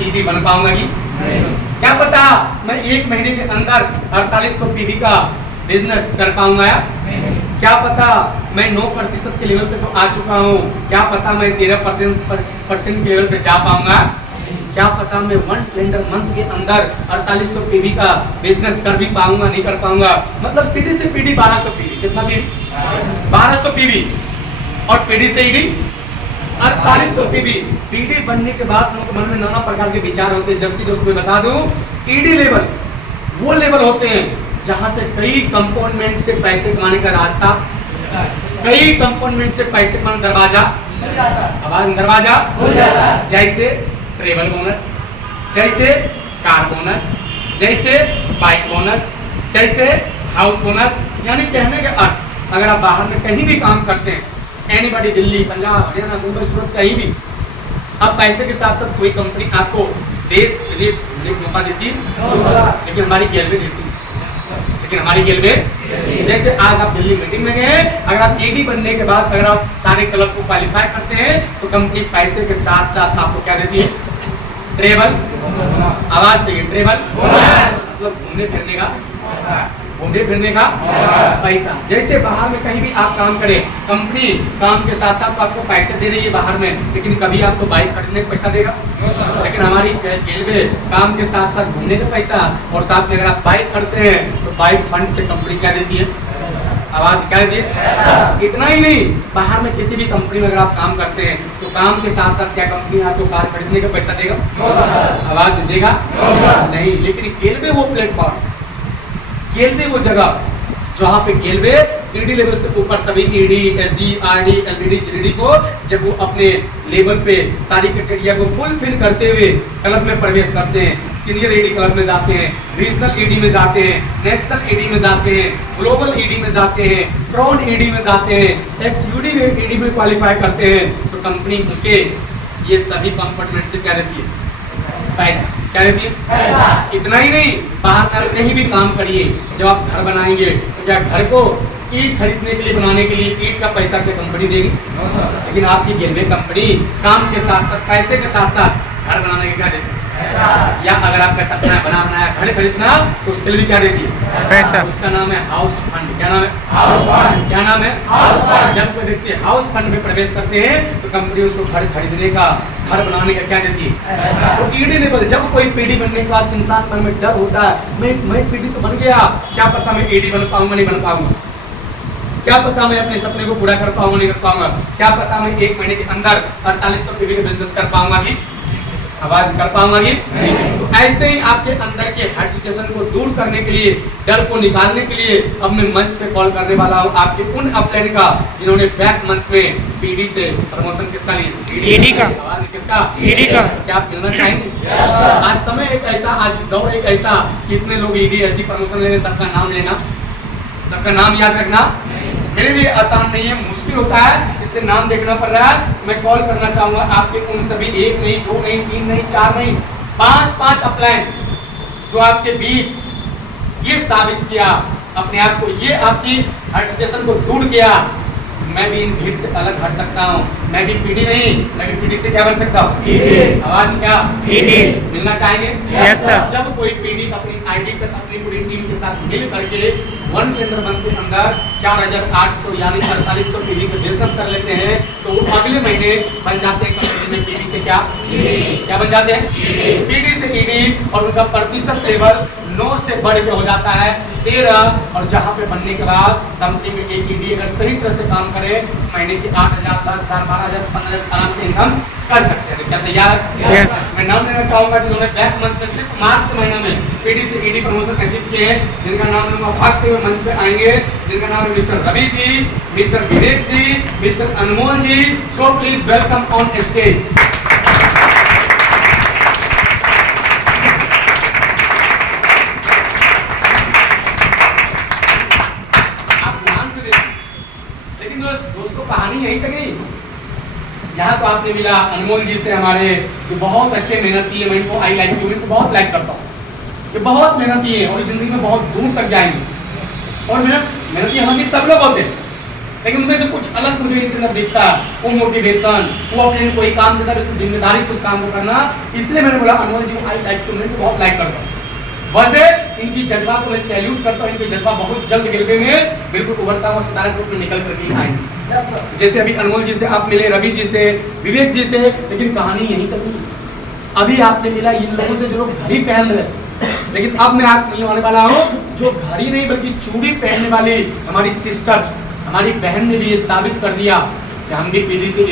ED बन पाऊंगा कि क्या पता मैं 1 महीने के अंदर 4800 पीडी का बिजनेस कर पाऊंगा या क्या पता मैं 9% के लेवल पे तो आ चुका हूँ, क्या पता मैं 13% के लेवल पे जा पाऊंगा, क्या पता मैं 1 कैलेंडर मंथ के अंदर 4800 पीडी का बिजनेस कर भी पाऊंगा नहीं कर पाऊंगा। मतलब सीडी से पीडी 1200 पीडी, कितना पीडी 1200 पीडी और पीडी से ईडी 4800 पीडी। पीडी बनने के बाद लोगों के मन में नाना प्रकार के विचार होते हैं, जबकि जो मैं बता दूं ईडी लेवल वो लेवल होते हैं जहां से कई कंपोनेंट से पैसे कमाने का रास्ता, कई कंपोनेंट से पैसे कमाने दरवाजा दरवाजा हो जाता है। जैसे ट्रेवल बोनस, जैसे कार बोनस, जैसे बाइक बोनस, जैसे हाउस बोनस। यानी कहने का अर्थ अगर आप बाहर में कहीं भी काम करते हैं, एनीबॉडी, दिल्ली, पंजाब, हरियाणा, मुंबई, सूरत, कहीं भी, अब पैसे के साथ साथ कोई कंपनी आपको देश विदेश घूमने का मौका देती है, लेकिन हमारी गेल में देती है, लेकिन हमारी गेल में जैसे आज आप दिल्ली मीटिंग में गए, अगर आप ईडी बनने के बाद अगर आप सारे क्लब को क्वालिफाई करते हैं तो कंपनी पैसे के साथ साथ आपको क्या देती है, ट्रेवल, आवाज चाहिए, ट्रेवल मतलब घूमने फिरने का पैसा। जैसे बाहर में कहीं भी आप काम करें, कंपनी काम के साथ साथ तो आपको पैसे दे रही है बाहर में, लेकिन कभी आपको बाइक खरीदने का पैसा देगा, लेकिन हमारी रेलवे काम के साथ साथ घूमने का पैसा और साथ में अगर आप बाइक खरीदते हैं तो बाइक फंड से कंपनी क्या देती है, आवाज क्या देती है। इतना ही नहीं, बाहर में किसी भी कंपनी में अगर आप काम करते हैं तो काम के साथ साथ क्या कंपनी आपको कार खरीदने का पैसा देगा, आवाज देगा नहीं। लेकिन रेलवे वो प्लेटफॉर्म, गेलवे वो जगह जहाँ पे गेलवे ईडी लेवल से ऊपर सभी ईडी, एसडी, आरडी, एलडीडी, जीडी को जब वो अपने लेवल पे सारी क्राइटेरिया को फुलफिल करते हुए क्लब में प्रवेश करते हैं, सीनियर ईडी क्लब में जाते हैं, रीजनल ईडी में जाते हैं, नेशनल ईडी में जाते हैं, ग्लोबल ईडी में जाते हैं, क्राउन ईडी में जाते हैं, एक्सयूडी में ईडी में क्वालिफाई करते हैं, तो कंपनी उसे ये सभी कंपोनेंट से क्या देती है, पैसा क्या देती है, पैसा। इतना ही नहीं, बाहर में कहीं भी काम करिए, जब आप घर बनाएंगे तो क्या घर को ईंट खरीदने के लिए, बनाने के लिए ईंट का पैसा क्या कंपनी देगी, लेकिन आपकी गेलवे कंपनी काम के साथ साथ पैसे के साथ साथ घर बनाने के क्या देती है, या अगर आपका सपना है बना बनाया घर खरीदना तो उसके लिए क्या देती है, पैसा। उसका नाम है हाउस फंड। क्या नाम है, हाउस फंड। क्या नाम है, हाउस फंड। जब कोई व्यक्ति हाउस फंड में प्रवेश करते हैं तो कंपनी उसको घर खरीदने का, घर बनाने का क्या देती है, तो ईडी लेवल। जब कोई पीडी बनने के बाद इंसान मन में डर होता है, मैं पीडी तो बन गया, क्या पता मैं ईडी बन पाऊंगा नहीं बन पाऊंगा, क्या पता मैं अपने सपने को पूरा कर पाऊंगा नहीं कर पाऊंगा, क्या पता मैं 1 महीने के अंदर 4800 पीडी का बिजनेस कर पाऊंगा कि आवाज कर पाऊंगा कि तो ऐसे ही आपके अंदर के हर सिचुएशन को दूर करने के लिए, डर को निकालने के लिए अब मैं मंच पे कॉल करने वाला हूँ आपके उन अपलाइन का जिन्होंने बैक मंथ में पीडी से प्रमोशन किसका लिया, ईडी का। आवाज किसका, ईडी का। क्या आप मिलना चाहेंगे? आज समय एक ऐसा, आज दौर एक ऐसा, कितने लोग ईडी एसडी प्रमोशन लेने, सबका नाम लेना, सबका नाम याद रखना मेरे लिए आसान नहीं है, मुश्किल होता है, इसलिए नाम देखना पड़ रहा है। मैं कॉल करना चाहूंगा आपके उन सभी 1 नहीं, 2 नहीं, 3 नहीं, 4 नहीं, 5 अपलाइन जो आपके बीच ये साबित किया अपने आप को, ये आपकी हर्टिटेशन को दूर किया, मैं भी इन भीड़ से अलग हट सकता हूँ, मैं भी पीडी नहीं, मैं भी पीडी से क्या बन सकता हूँ, आवाज क्या, मिलना चाहेंगे? Yes sir. जब कोई पीडी अपनी आईडी पर अपनी पूरी टीम के साथ मिल करके 1 कैलेंडर मंथ के अंदर 4800 यानी 4800 पीडी का बिजनेस कर लेते हैं तो वो अगले महीने बन जाते हैं कंपनी में पीडी से क्या बन जाते हैं, पीडी से ईडी, और उनका प्रतिशत लेवल 9 से बढ़ के हो जाता है 13, और जहाँ पे बनने के बाद कंपनी में एक ईडी अगर सही तरह से काम करे महीने की 8000, 10,000, 12,000, 15,000 आराम से इनकम कर सकते हैं। क्या तैयार? yes. मैं नाम लेना चाहूंगा जिन्होंने बैक मंथ में सिर्फ मार्च के महीना में पीडी से ईडी प्रमोशन अचीव किए हैं, जिनका नाम लूंगा, भागते हुए मंच पे आएंगे, जिनका नाम है mister Ravi ji, mister Vivek ji, mister Anmol ji. So please welcome on stage. दोस्तों कहानी यहीं तक नहीं, यहाँ तो आपने मिला अनमोल जी से, हमारे जो बहुत अच्छे मेहनती है, मैं इनको आई लाइक इनको बहुत लाइक करता हूँ, ये बहुत मेहनती है और जिंदगी में बहुत दूर तक जाएंगे, और मेहनती हम सब लोग होते हैं, लेकिन उनमें से कुछ अलग मुझे इनके अंदर दिखता है, वो मोटिवेशन, वो अपने कोई काम देता है तो जिम्मेदारी से उस काम को करना। इसलिए मैंने बोला अनमोल जी आई लाइक टू, मैं बहुत लाइक करता हूँ। वजह इनकी जज्बा को मैं सैल्यूट करता हूँ, इनके जज्बा बहुत जल्द गिलबे में बिल्कुल उभरता हुआ सितारे के रूप में निकल करके आएंगे। जैसे अभी अनमोल जी से आप मिले, रवि जी से, विवेक जी से, लेकिन कहानी यहीं तक नहीं। अभी आपने मिला इन लोगों से जो लोग घड़ी पहन रहे, लेकिन अब मैं आपको मिलने वाले वाला हूँ जो घड़ी नहीं बल्कि चूड़ी पहनने वाली हमारी सिस्टर्स, हमारी बहन ने भी ये साबित कर दिया कि हम भी पीढ़ी से